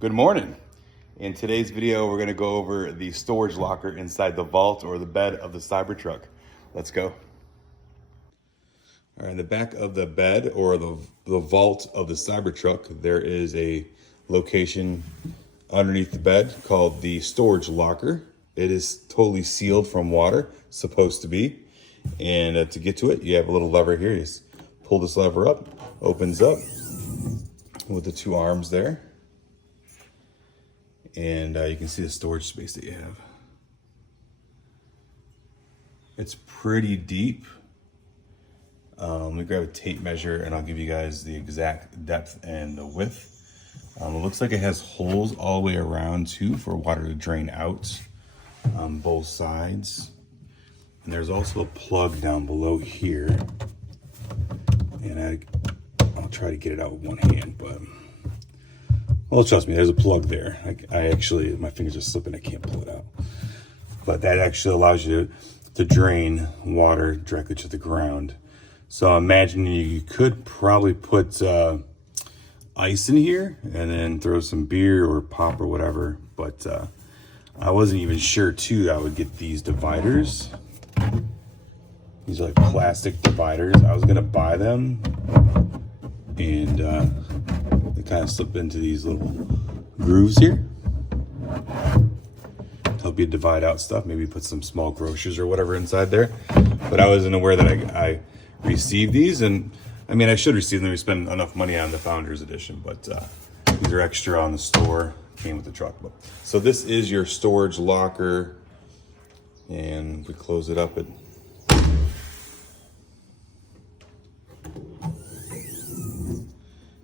Good morning. In today's video, we're going to go over the storage locker inside the vault or the bed of the Cybertruck. Let's go. All right, in the back of the bed or the vault of the Cybertruck, there is a location underneath the bed called the storage locker. It is totally sealed from water, supposed to be. And to get to it, you have a little lever here. You just pull this lever up, opens up with the two arms there. And you can see the storage space that you have. It's pretty deep. Let me grab a tape measure and I'll give you guys the exact depth and the width. It looks like it has holes all the way around too for water to drain out on both sides. And there's also a plug down below here. And I'll try to get it out with one hand, but well, trust me, there's a plug there. I actually, my fingers are slipping, I can't pull it out. But that actually allows you to drain water directly to the ground. So imagine you could probably put ice in here and then throw some beer or pop or whatever. But I wasn't even sure too, I would get these dividers. These are like plastic dividers. I was gonna buy them and they kind of slip into these little grooves here. Help you divide out stuff, maybe put some small groceries or whatever inside there. But I wasn't aware that I received these, and I mean, I should receive them. We spend enough money on the Founders Edition, but these are extra on the store, came with the truck. So this is your storage locker, and we close it up.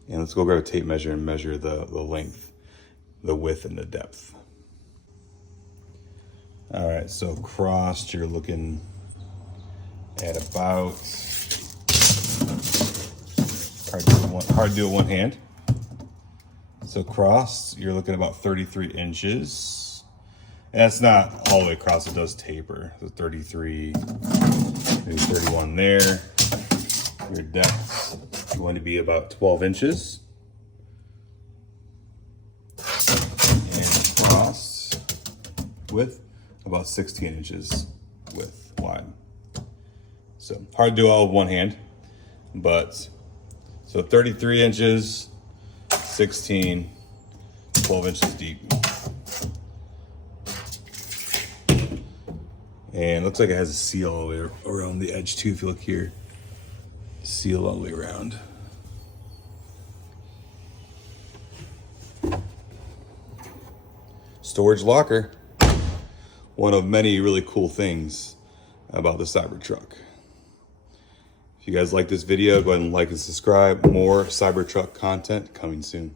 And let's go grab a tape measure and measure the length, the width, and the depth. All right, so crossed, you're looking at about, hard to do it one hand. So crossed, you're looking at about 33 inches. And that's not all the way across, it does taper. So 33, maybe 31 there. Your depth is going to be about 12 inches. And cross width, about 16 inches width wide. So hard to do all with one hand, but so 33 inches, 16, 12 inches deep. And it looks like it has a seal all the way around the edge too, if you look here. Seal all the way around. Storage locker. One of many really cool things about the Cybertruck. If you guys like this video, go ahead and like and subscribe. More Cybertruck content coming soon.